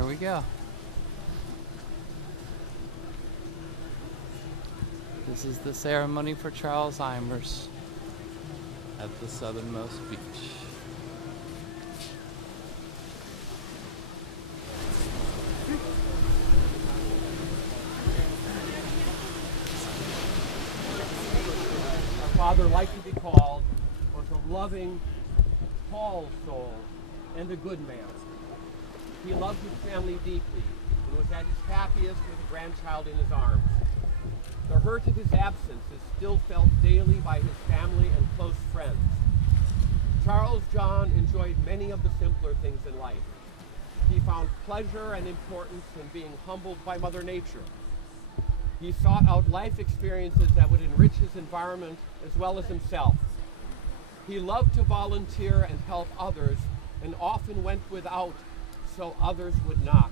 Here we go. This is the ceremony for Charles Eimers at the Southernmost Beach. Our father liked to be called was a loving, tall soul and a good man. He loved his family deeply and was at his happiest with a grandchild in his arms. The hurt of his absence is still felt daily by his family and close friends. Charles John enjoyed many of the simpler things in life. He found pleasure and importance in being humbled by Mother Nature. He sought out life experiences that would enrich his environment as well as himself. He loved to volunteer and help others and often went without so others would not.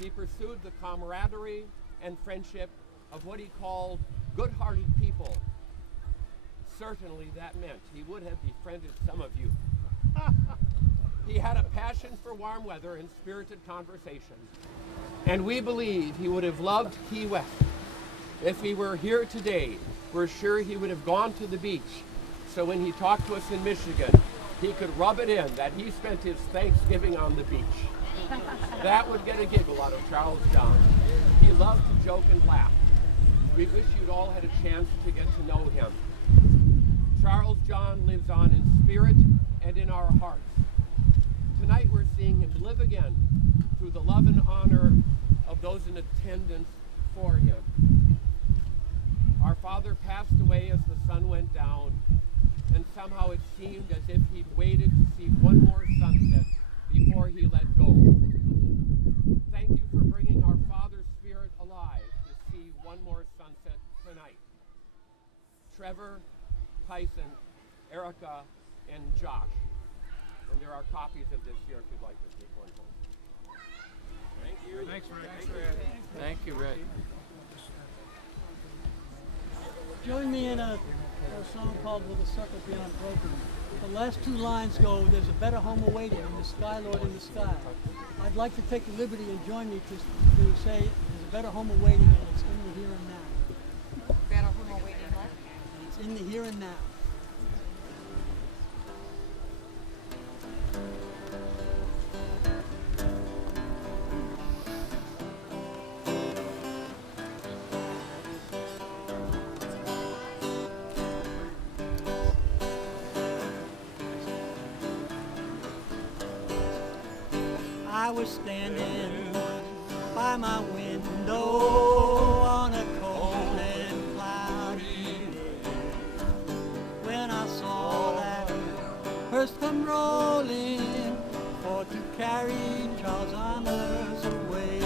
He pursued the camaraderie and friendship of what he called good-hearted people. Certainly that meant he would have befriended some of you. He had a passion for warm weather and spirited conversation. And we believe he would have loved Key West. If he were here today, we're sure he would have gone to the beach. So when he talked to us in Michigan, he could rub it in that he spent his Thanksgiving on the beach. That would get a giggle out of Charles John. He loved to joke and laugh. We wish you'd all had a chance to get to know him. Charles John lives on in spirit and in our hearts. Tonight we're seeing him live again through the love and honor of those in attendance for him. Our father passed away as the sun went down, and somehow it seemed as if he'd waited to see one more sunset before he let go. Thank you for bringing our father's spirit alive to see one more sunset tonight. Trevor, Tyson, Erica, and Josh. And there are copies of this here if you'd like to take one home. Thank you. Thanks, Rick. Thank you, Rick. Join me in a song called Will the Circle Be Unbroken. The last two lines go, there's a better home awaiting in the sky, Lord, in the sky. I'd like to take the liberty and join me to say there's a better home awaiting and it's in the here and now. Better home awaiting what? And it's in the here and now. I was standing by my window on a cold and cloudy day when I saw that hearse come rolling for to carry Charles Eimers away.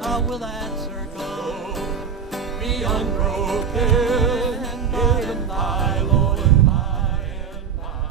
How will that circle be unbroken by and by, Lord, by and by?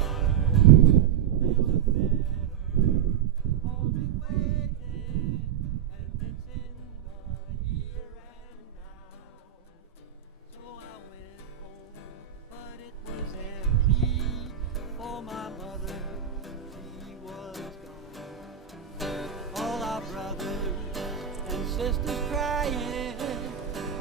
Sisters crying,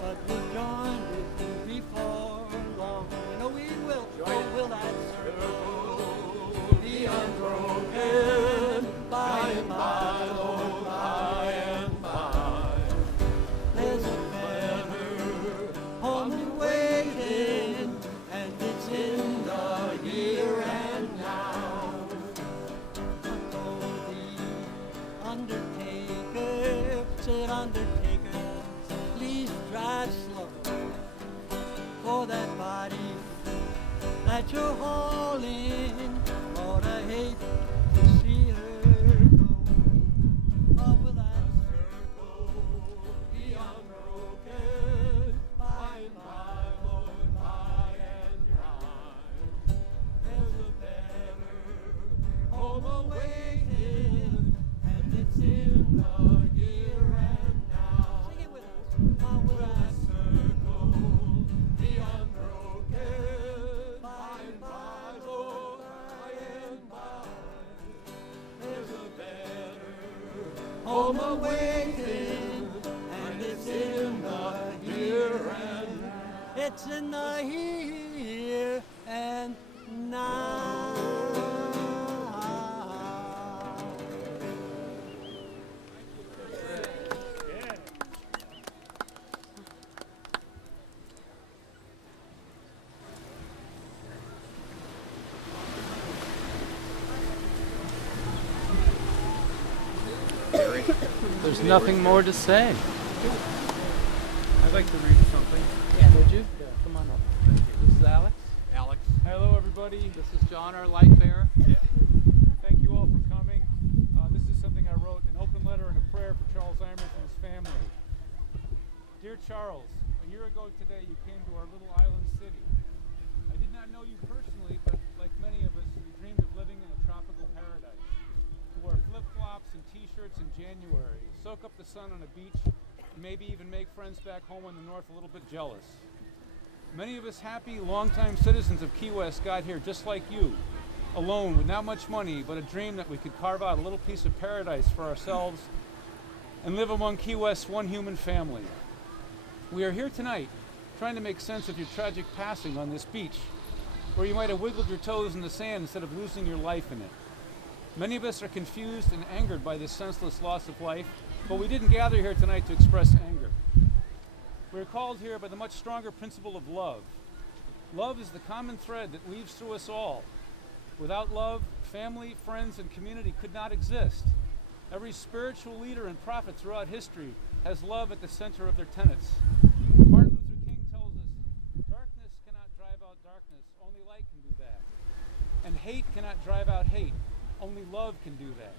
but we'll join with you before long. You know we will. Oh, will that circle be unbroken by and by, Lord, by and by? There's a better home waiting, and it's in the here and now. Oh, the undertaker said, undertaker, please drive slow for that body that you're hauling. Lord, I hate to see her go. Oh, will that circle be unbroken by and by, Lord, by and by? There's a better home awaiting, and it's in the here and now. Sing it with us. How will that circle be unbroken by and by, Lord, by and by? There's a better home awaiting, and it's in the here and it's in the here and now. There's nothing more to say. I'd like to read something. Would you? Yeah, come on up. This is Alex. Alex. Hello, everybody. This is John, our light bearer. Yeah. Thank you all for coming. This is something I wrote, an open letter and a prayer for Charles Eimers and his family. Dear Charles, a year ago today you came to our little island city. I did not know you personally, but like many of us, we dreamed of living in a tropical paradise. To wear flip-flops and t-shirts in January, soak up the sun on a beach, and maybe even make friends back home in the north a little bit jealous. Many of us happy, longtime citizens of Key West got here just like you, alone with not much money, but a dream that we could carve out a little piece of paradise for ourselves and live among Key West's one human family. We are here tonight trying to make sense of your tragic passing on this beach, where you might have wiggled your toes in the sand instead of losing your life in it. Many of us are confused and angered by this senseless loss of life, but we didn't gather here tonight to express anger. We're called here by the much stronger principle of love. Love is the common thread that weaves through us all. Without love, family, friends, and community could not exist. Every spiritual leader and prophet throughout history has love at the center of their tenets. Martin Luther King tells us, darkness cannot drive out darkness, only light can do that. And hate cannot drive out hate, only love can do that.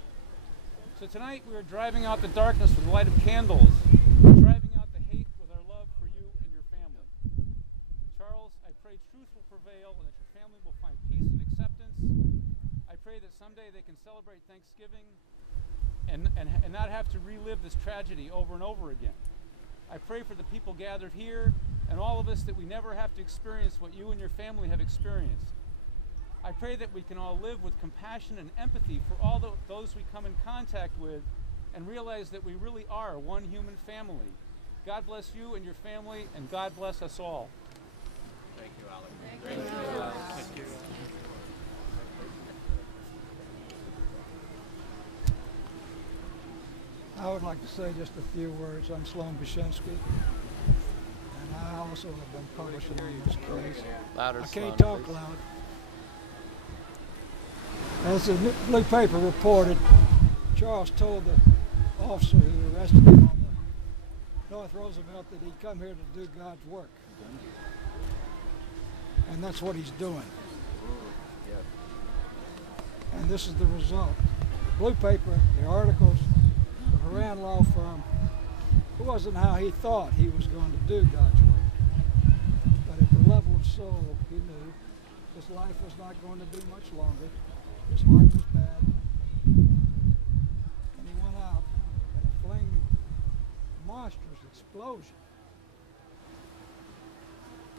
So tonight we are driving out the darkness with the light of candles, driving out the hate with our love for you and your family. Charles, I pray truth will prevail and that your family will find peace and acceptance. I pray that someday they can celebrate Thanksgiving and not have to relive this tragedy over and over again. I pray for the people gathered here and all of us that we never have to experience what you and your family have experienced. I pray that we can all live with compassion and empathy for all those we come in contact with and realize that we really are one human family. God bless you and your family, and God bless us all. Thank you, Alex. Thank you. Thank you. I would like to say just a few words. I'm Sloan Bushinsky, and I also have been publishing on this case. Louder, I can't Sloan, talk please. loud. As the blue paper reported, Charles told the officer who arrested him on the North Roosevelt that he'd come here to do God's work. And that's what he's doing. And this is the result. Blue paper, the articles, the Horan law firm, it wasn't how he thought he was going to do God's work. But at the level of soul, he knew his life was not going to be much longer. His heart was bad. And he went out in a flaming, monstrous explosion,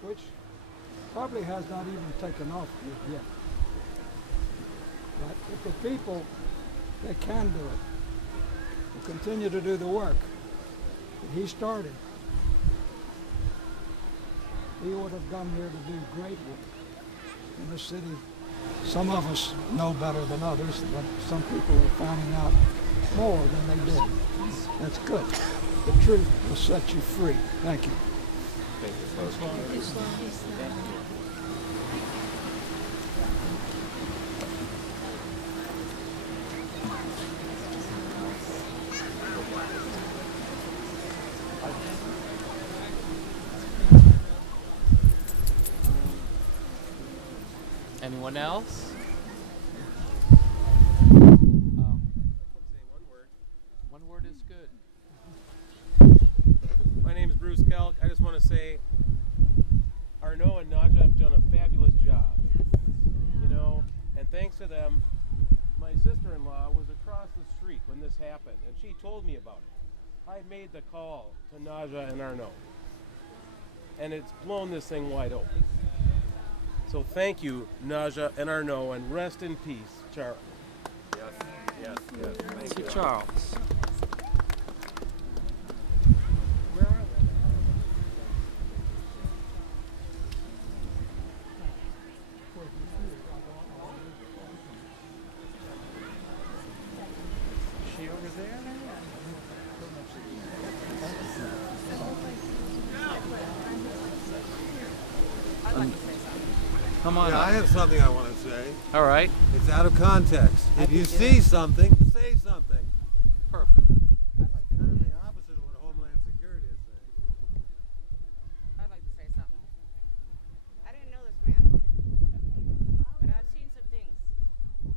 which probably has not even taken off yet. But if the people that can do it will continue to do the work that he started, he would have come here to do great work in the city. Some of us know better than others, but some people are finding out more than they did. That's good. The truth will set you free. Thank you. Anyone else? Say one word. One word is good. My name is Bruce Kelk. I just want to say Arnaud and Naja have done a fabulous job. You know, and thanks to them, my sister-in-law was across the street when this happened, and she told me about it. I made the call to Naja and Arnaud, and it's blown this thing wide open. So thank you, Naja and Arnaud, and rest in peace, Charles. Yes, yes, yes. Thank you, Charles. Come on Yeah, up. I have something I want to say. All right. It's out of context. If you see something, say something. Perfect. That's kind of the opposite of what Homeland Security is saying. I'd like to say something. I didn't know this man, but I've seen some things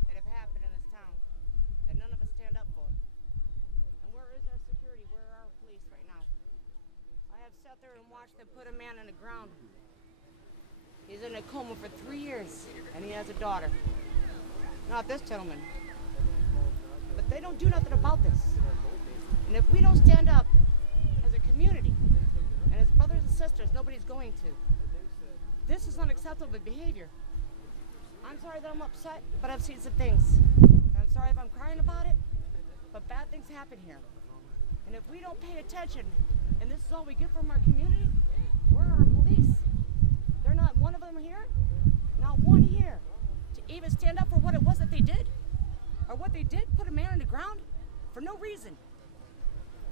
that have happened in this town that none of us stand up for. And where is our security? Where are our police right now? I have sat there and watched them put a man on the ground. He's in a coma for 3 years, and he has a daughter. Not this gentleman. But they don't do nothing about this. And if we don't stand up as a community, and as brothers and sisters, nobody's going to. This is unacceptable behavior. I'm sorry that I'm upset, but I've seen some things. I'm sorry if I'm crying about it, but bad things happen here. And if we don't pay attention, and this is all we get from our community, where are our police? They're not one of them here, not one here, to even stand up for what it was that they did, or what they did, put a man on the ground for no reason.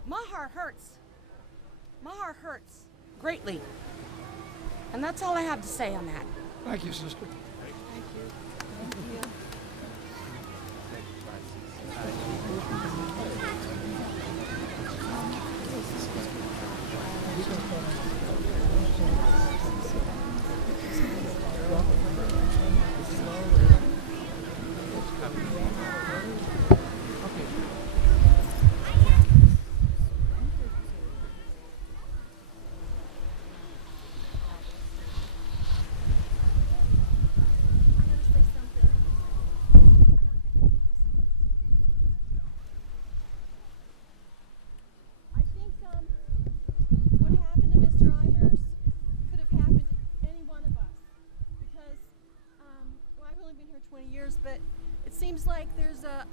My heart hurts. My heart hurts greatly. And that's all I have to say on that. Thank you, sister. I think what happened to Mr. Eimers could have happened to any one of us because, well, I've only been here 20 years, but it seems like there's a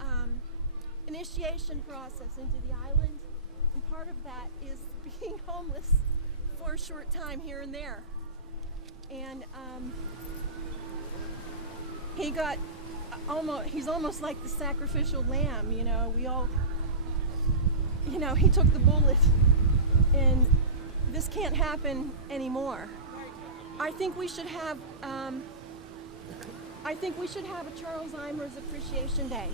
initiation process into the island, and part of that is being homeless for a short time here and there. And he got he's almost like the sacrificial lamb, you know. We all, you know, he took the bullet, and this can't happen anymore. I think we should have a Charles Eimers Appreciation Day.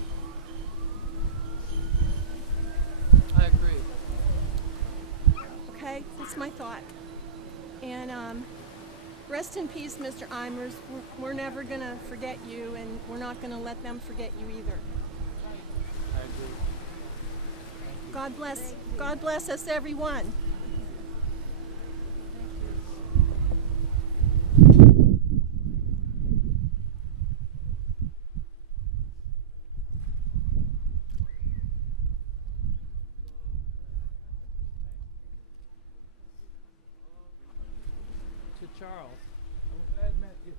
I agree. Okay, that's my thought. And rest in peace, Mr. Eimers. We're never gonna forget you, and we're not gonna let them forget you either. I agree. God bless. God bless us, everyone. To Charles. I'm glad I met you.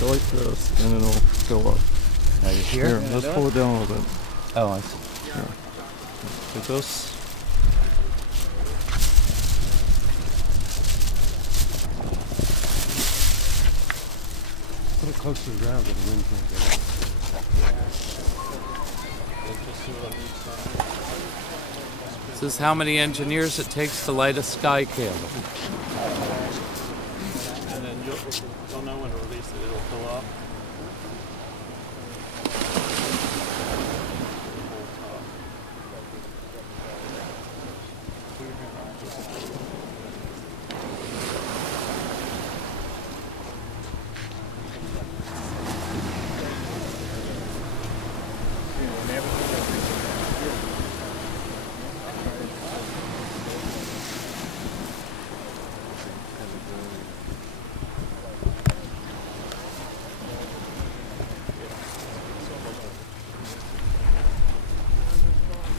Go like this, and then it'll go up. Now you're here? Here, let's pull it down a little bit. Oh, I see. Here. Like this. Put it close to the ground so the wind can't get it. This is how many engineers it takes to light a sky candle. And then you'll know when to release it. It'll fill up.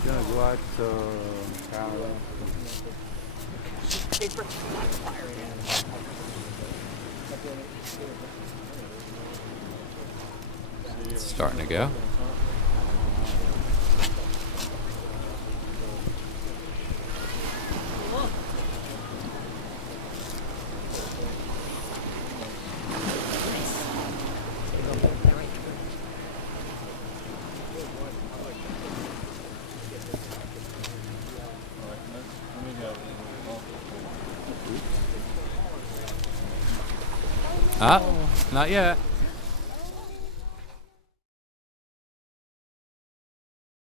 Gonna go out to Canada. It's starting to go. Ah, not yet.